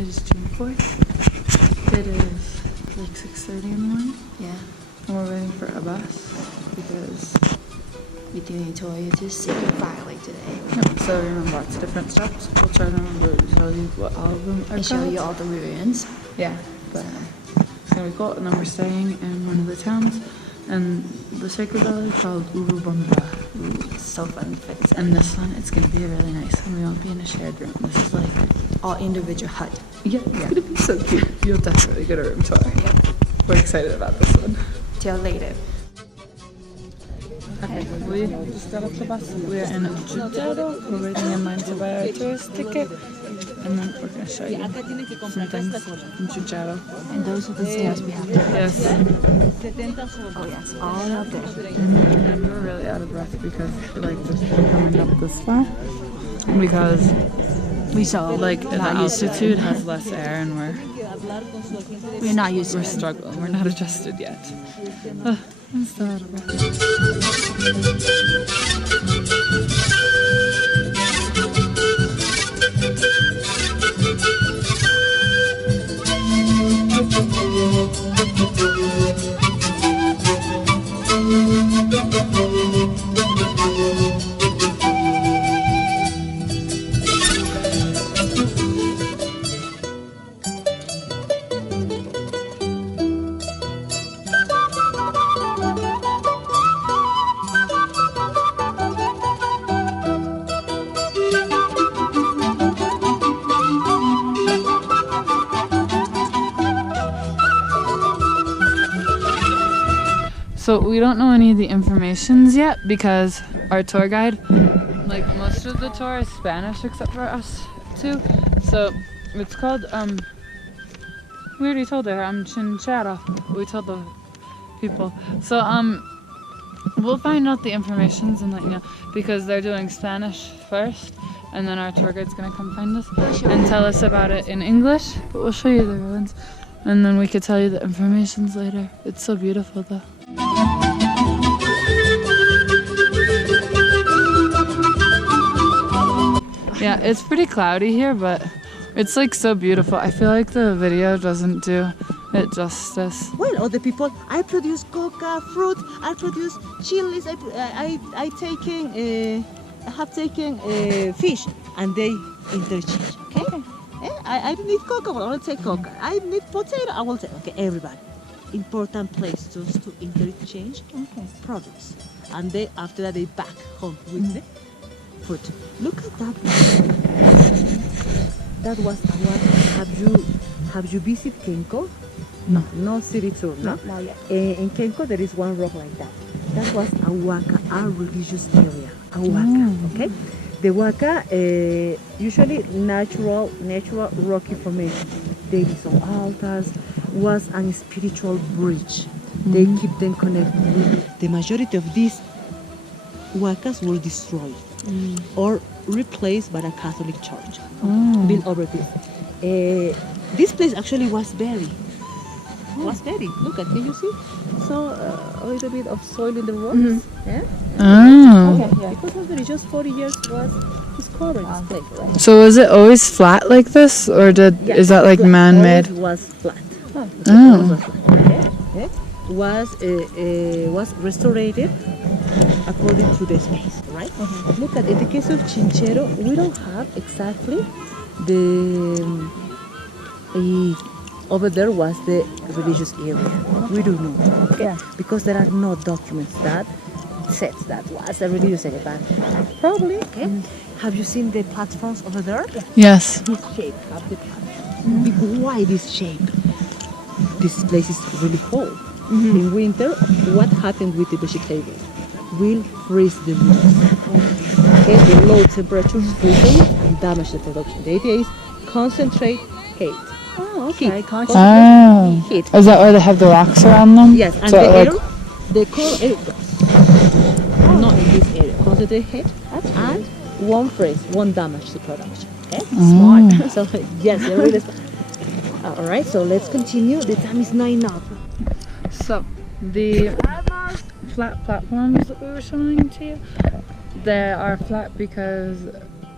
It is June 4th. It is like 6:30 in the morning. Yeah. And we're waiting for a bus because we do need to say goodbye like today. Yep, so we're in lots of different stops. We'll try to remember to tell you what all of them are And show called. you all the ruins. Yeah, but it's gonna be cool. And then we're staying in one of the towns, and the sacred valley is called Urubamba. It's so fun. And this one, it's gonna be really nice, and we won't be in a shared room. This is like all individual hut. Yeah, it's gonna be so cute. You'll definitely get a room tour. Yep. We're excited about this one. Till later. Okay, we just got off the bus. We are in Chujaro. We're waiting in line to buy our tourist ticket. And then we're going to show you some things in Chujaro. And those are the stairs we have to go. Yes. Oh yes, all up there. And we're really out of breath because like just coming up this far. Because we saw like the altitude has less air and we're not used to it. We're struggling. We're not adjusted yet. I'm so out of breath. So we don't know any of the informations yet because our tour guide, like most of the tour is Spanish except for us two. So it's called, we already told her, Chinchara. We told the people. So we'll find out the informations and let you know because they're doing Spanish first and then our tour guide's gonna come find us and tell us about it in English. But we'll show you the ruins and then we could tell you the informations later. It's so beautiful though. Yeah, it's pretty cloudy here, but it's like so beautiful. I feel like the video doesn't do it justice. Well, other people, I produce coca, fruit, I produce chilies, I have taken fish, and they interchange, okay? I don't need coca, well, I will take coca. I need potato, I will take, okay, everybody. Important place just to interchange products. And they, after that, they back home with the food. Look at that. That was our, have you visited Kenko? No. No city tour, no? Not yet. In Kenko, there is one rock like that. That was a waka, our religious area. A waka, okay? The waka, usually natural rocky formation. There is some altars, was a spiritual bridge. They keep them connected. The majority of these wakas were destroyed or replaced by a Catholic church built over this. This place actually was buried. Look at, can you see? So a little bit of soil in the rocks. Yeah? Oh. Okay, yeah. Because already just 40 years was discovered this place, right? So was it always flat like this, or is that like man-made? It was flat. Oh. Okay. Was restored according to the space, right? Look at, in the case of Chinchero, we don't have exactly the over there was the religious area. We don't know, okay? Because there are no documents that says that was a religious area. But probably, okay? Have you seen the platforms over there? Yes. This shape of the platform. Why this shape? This place is really cold. In winter, what happened with the vegetable? Will freeze the roots. Okay, the low temperatures freeze them and damage the production. The idea is concentrate heat. Oh, okay. Oh. Heat. Is that why they have the rocks around them? Yes, and so the like, air, the cold air goes. Not in this area. Concentrate heat and won't freeze, won't damage the production. Okay, smart. So yes, they're really smart. All right, so let's continue. The time is 9 now. So the flat platforms that we were showing to you, they are flat because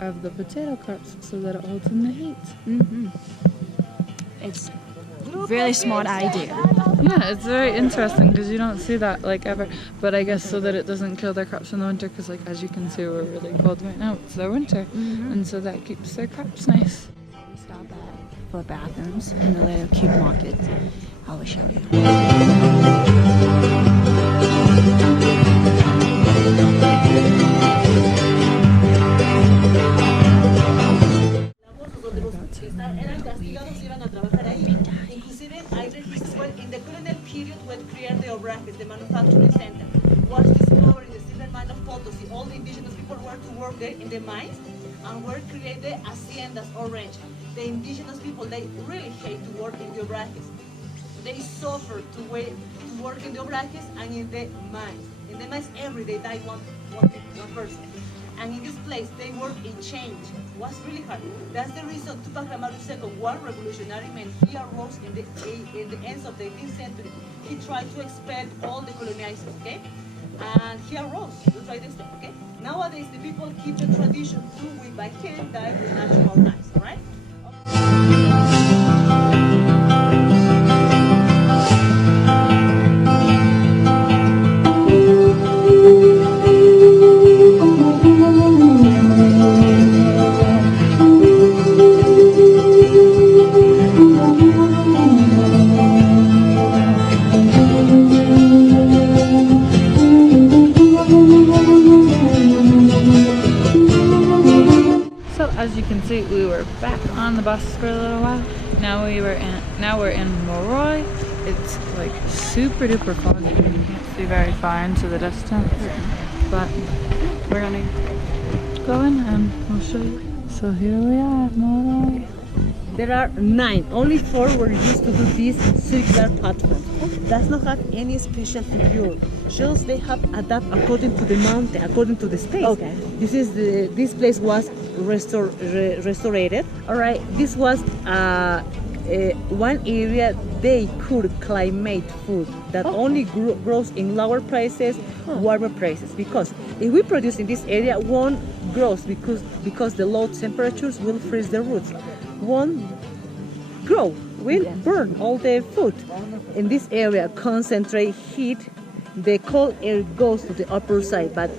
of the potato crops, so that it holds in the heat. It's really smart idea. Yeah, it's very interesting because you don't see that like ever. But I guess so that it doesn't kill their crops in the winter because like as you can see we're really cold right now. It's their winter, and so that keeps their crops nice. We stop for bathrooms in the little cube market. I will show you. Eran castigados y iban a trabajar ahí. Inclusive hay registros where in the colonial period when created the Obrajes, the manufacturing center, was discovered in the silver mine of Potosí. All the indigenous people were to work there in the mines and were created haciendas or ranch. The indigenous people, they really hate to work in the Obrajes. They suffer to work in the Obrajes and in the mines. In the mines every day died one person. And in this place, they work in change. It was really hard. That's the reason Tupac Amaru II, one revolutionary man, he arose in the ends of the 18th century. He tried to expel all the colonizers, okay? And he arose to try this thing, okay? Nowadays, the people keep the tradition to we by hand die with natural knives, all right? As you can see, we were back on the bus for a little while. Now we're in Moroi. It's like super duper foggy. You can't see very far into the distance, but we're gonna go in and we'll show you. So here we are at Moroi. There are 9. Only 4 were used to do this circular platform. Does not have any special figure. Shows they have adapted according to the mountain, according to the space. Okay. This place was restored. All right. This was one area they could climate food that only grows in lower places, warmer places. Because if we produce in this area, won't grow because the low temperatures will freeze the roots. Won't grow, will burn all the food. In this area, concentrate heat. The cold air goes to the upper side, but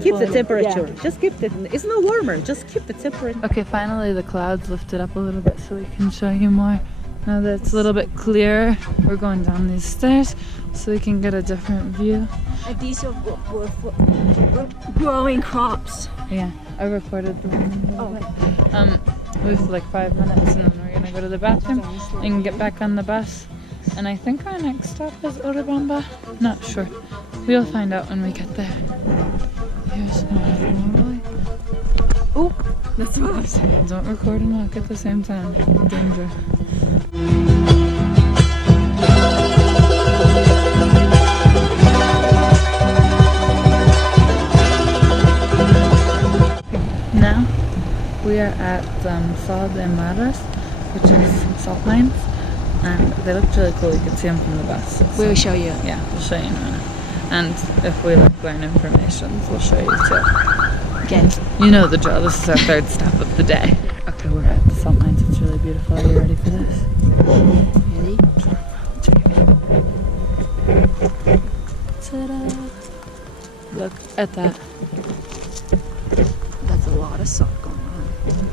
keep the temperature. Just keep it. It's not warmer. Just keep the temperature. Okay, finally the clouds lifted up a little bit so we can show you more. Now that it's a little bit clearer, we're going down these stairs so we can get a different view. And these are growing crops. Yeah, I recorded the one. We have like 5 minutes and then we're gonna go to the bathroom and get back on the bus. And I think our next stop is Urubamba. Not sure. We'll find out when we get there. Here's Moroi. Oh, that's what. Don't record and walk at the same time. Danger. Now we are at Sal de Maras, which is salt mines, and they look really cool. You can see them from the bus. We'll show you. Yeah, we'll show you in a minute. And if we like learn information, we'll show you too. Okay. You know the drill. This is our 3rd stop of the day. Okay, we're at the salt mines. It's really beautiful. Are you ready for this? Ready? Ta-da! Look at that. That's a lot of salt going on.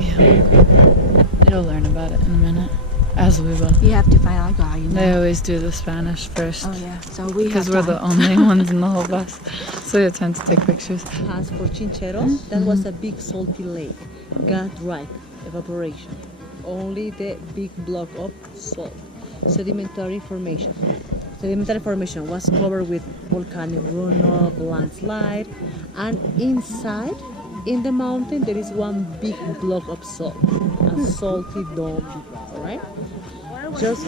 Yeah. You'll learn about it in a minute, as we will. You have to find our guy, you know. They always do the Spanish first. Oh yeah, so we have Because we're the only ones in the whole bus. So we have time to take pictures. As for Chincheros, that was a big salty lake. Got dry, evaporation. Only the big block of salt. Sedimentary formation. Sedimentary formation was covered with volcanic runoff, landslide, and inside, in the mountain, there is one big block of salt, a salty dome. All right. Just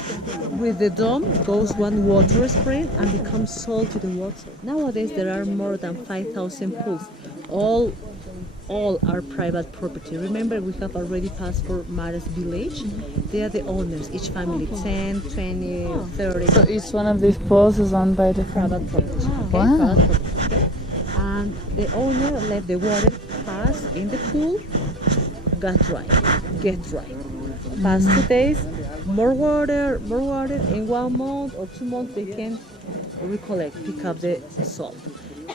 with the dome goes one water spring and becomes salty the water. Nowadays there are more than 5,000 pools. All are private property. Remember, we have already passed for Maras village. They are the owners, each family 10, 20, 30. So each one of these pools is owned by a different Private property. Okay? Wow. Private property. And the owner let the water pass in the pool, get dry. Past 2 days, more water, in 1 month or 2 months they can pick up the salt.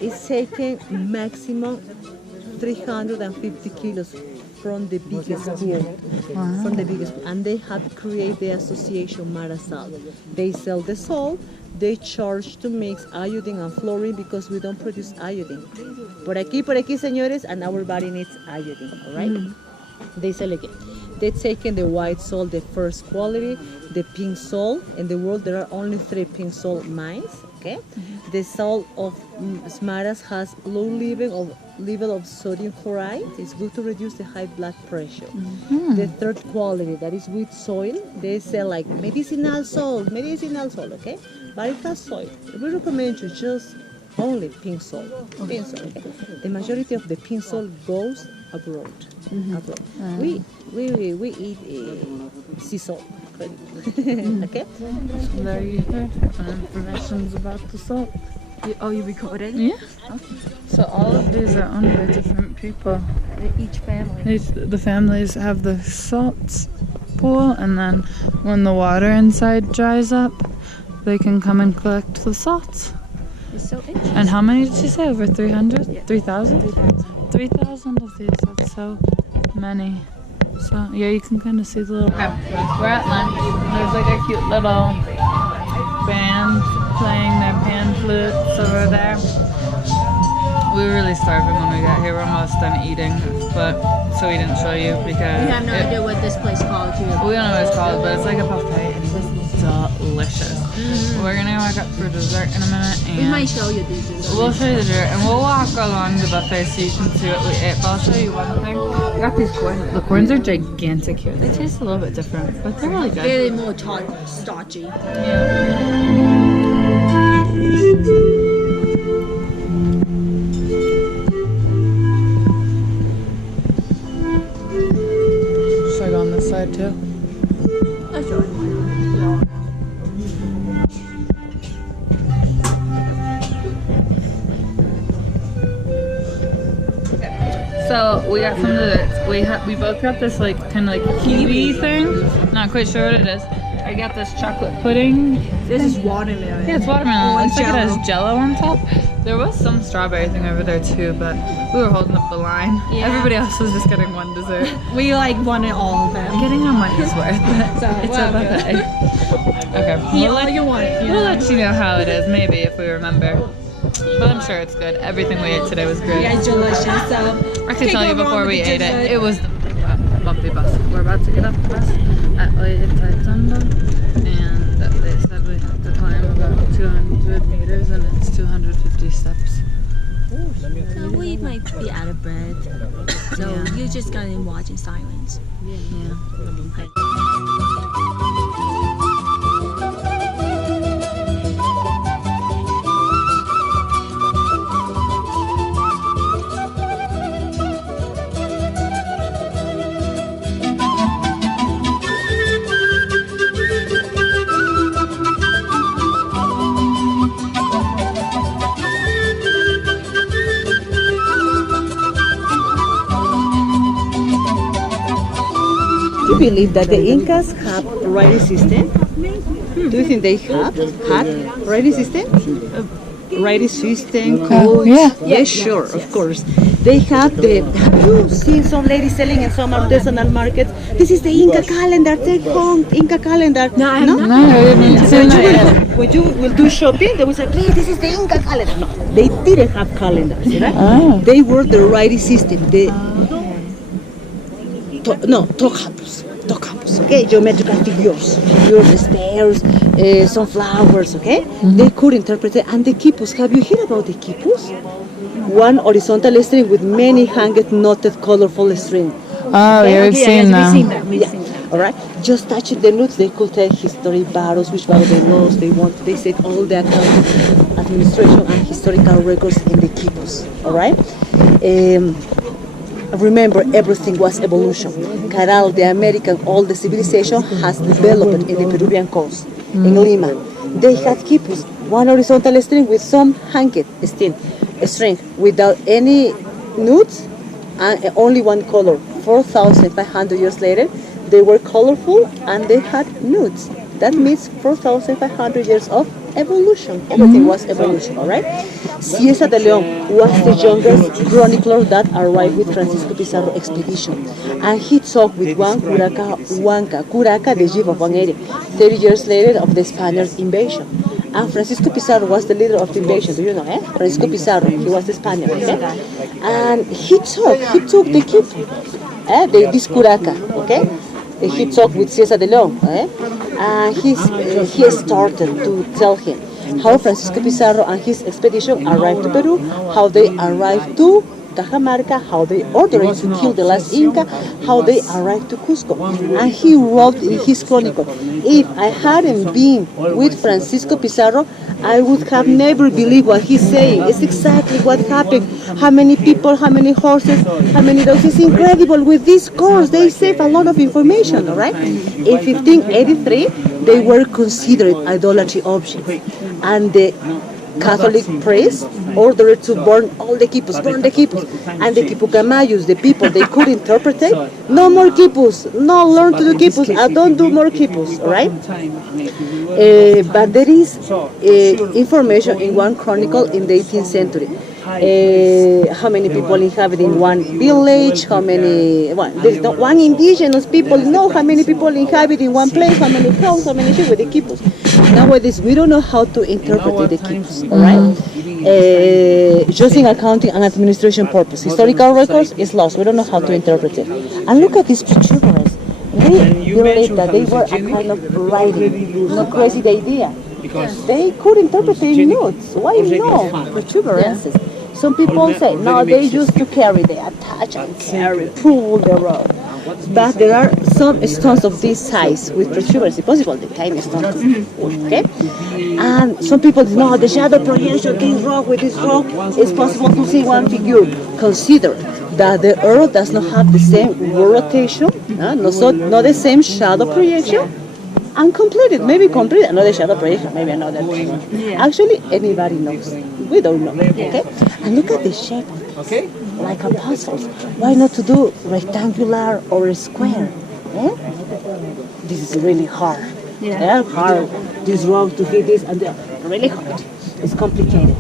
It's taking maximum 350 kilos from the biggest pool, and they have created the association Marasal. They sell the salt, they charge to mix iodine and fluorine because we don't produce iodine. Por aquí, señores, and our body needs iodine, all right? They sell again. They taken the white salt, the first quality, the pink salt. In the world, there are only 3 pink salt mines. Okay, the salt of Smaras has low level of sodium chloride. It's good to reduce the high blood pressure. The third quality, that is with soil, they sell like medicinal salt. Okay, but it has soil. We recommend you just only pink salt. Okay? The majority of the pink salt goes abroad. We eat sea salt. Okay. So there you heard some information about the salt. You recorded? Yeah. Okay. So all of these are owned by different people. Each family. The families have the salt pool, and then when the water inside dries up, they can come and collect the salt. It's so interesting. And how many did you say? Over 300? Yeah. 3,000? 3,000. 3,000 of these. That's so many. So yeah, you can kind of see the little. Okay, we're at lunch. There's like a cute little band playing their pan flutes over there. We were really starving when we got here. We're almost done eating, but so we didn't show you because We have no idea what this place called too. we don't know what it's called, but it's like a buffet and it was delicious. We're gonna go back up for dessert in a minute, and We might show you these. we'll show you the dessert, and we'll walk along the buffet so you can see what we ate. But I'll show you one thing. We got these corns. The corns are gigantic here. They taste a little bit different, but they're really good. Very more starchy. Yeah. Should I go on this side too? That's right. So we got some desserts. We both got this like kind of like kiwi thing. Not quite sure what it is. I got this chocolate pudding. This is watermelon. Yeah, it's watermelon. Oh, Looks like it Jell-O. has Jell-O on top. There was some strawberry thing over there too, but we were holding up the line. Yeah. Everybody else was just getting one dessert. We like wanted all of them. Getting our money's worth. So, It's well, a buffet. Okay. Eat all you want. We'll let you know how it is, maybe if we remember. But I'm sure it's good. Everything we ate today was great. Yeah, it's delicious. So I could can't tell you go wrong before with we the ate it. dessert. It was the bumpy bus. We're about to get off the bus at Oyeitaitando, and they said we have to climb about 200 meters, and it's 250 steps. So we might be out of breath. So Yeah. you're just gonna watch in silence. Yeah. Do you believe that the Incas have writing system? Do you think they had writing system? Writing system, codes? yeah. Yes, sure, of course. They have you seen some ladies selling in some artisanal markets? This is the Inca calendar, take home, Inca calendar. No, I have not. No, I didn't see that. When you will do shopping, they will say, please, this is the Inca calendar. No, they didn't have calendars, right? Oh. They were the writing system. Tocapos, okay? Geometrical figures, stairs, some flowers, okay? They could interpret it. And the quipus, have you heard about the quipus? One horizontal string with many hanged, knotted, colorful string. Oh, yeah, we've seen them. We've seen that. All right, just touching the notes, they could tell historic battles, which battle they lost, they won. They said all the account, administration and historical records in the quipus. All right. Remember, everything was evolution. Caral, the American, all the civilization has developed in the Peruvian coast, in Lima. They had quipus, one horizontal string with some hanged string without any notes and only one color. 4,500 years later, They were colorful and they had nudes. That means 4,500 years of evolution. Everything was evolution, all right? Cieza de León was the youngest chronicler that arrived with Francisco Pizarro expedition. And he talked with Juan Curaca, the chief of one area, 30 years later of the Spaniards' invasion. And Francisco Pizarro was the leader of the invasion, do you know, eh? Francisco Pizarro, he was the Spaniard, okay? And he took the keep, this Curaca, okay? He talked with Cieza de León, and he started to tell him how Francisco Pizarro and his expedition arrived to Peru, how they arrived to Cajamarca, how they ordered to kill the last Inca, how they arrived to Cusco. And he wrote in his chronicle, if I hadn't been with Francisco Pizarro, I would have never believed what he's saying. It's exactly what happened. How many people, how many horses, how many dogs. It's incredible. With this course, they save a lot of information, all right? In 1583, they were considered idolatry objects. And the Catholic priest ordered to burn all the quipus, burn the quipus. And the quipucamayos, the people, they could interpret it. No more quipus, no, learn to do quipus, I don't do more quipus, all right? But there is information in one chronicle in the 18th century. How many people inhabit in one village, how many, there's not one indigenous people, no, how many people inhabit in one place, how many cows, how many sheep with the quipus. Nowadays, we don't know how to interpret the quipus, all right? Just in accounting and administration purpose. Historical records is lost, we don't know how to interpret it. And look at these protuberance. They believe that they were a kind of writing, not crazy the idea. They could interpret the notes, why no? Protuberances. Some people say, no, they used to carry, they attach and carry, pull the rope. But there are some stones of this size with protuberance, possible, the tiny stones, okay? And some people say, no, the shadow projection, this rock with this rock, it's possible to see one figure. Consider that the Earth does not have the same rotation, not the same shadow projection, and completed, maybe complete another shadow projection, maybe another one. Actually, anybody knows. We don't know, okay? And look at the shape, okay? Like a puzzle. Why not to do rectangular or a square? This is really hard. Hard. This rock to hit this and that. Really hard. It's complicated.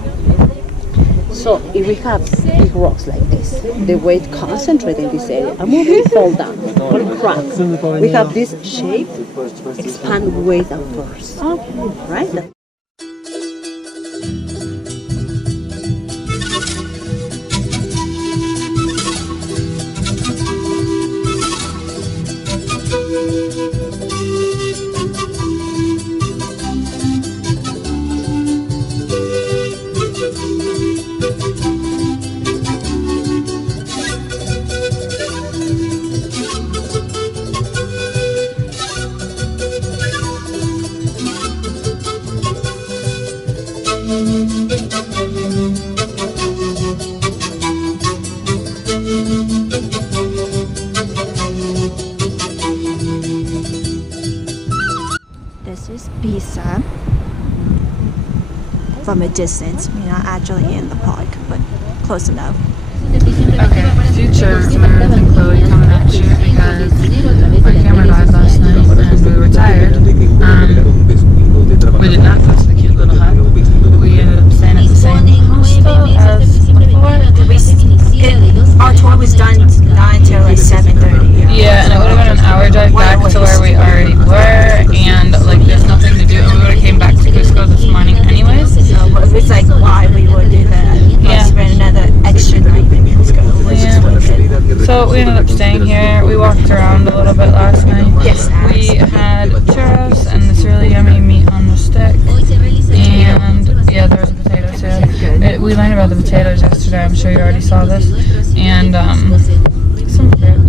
So if we have big rocks like this, the weight concentrated in this area, and moving fall down or crack, we have this shape, expand weight and force. Right? This is Pisa from a distance. We're not actually in the park, but close enough. Okay, future Meredith and Chloe coming at you because my camera died last night and we were tired. We did not go to the cute little hut. We ended up staying at the same hostel as before. Our tour was done not until like 7:30. Yeah, and it would have been an hour drive back to where we already were, and like there's nothing to do, and we would have came back to Cusco this morning anyways. So it's like why we would do that. Yeah. Spend another extra night in Cusco, which is worth it. So we ended up staying here. We walked around a little bit last night. Yes. We had churros and this really yummy meat on the stick. And yeah, there was a potato too. We learned about the potatoes yesterday. I'm sure you already saw this. And some fruit.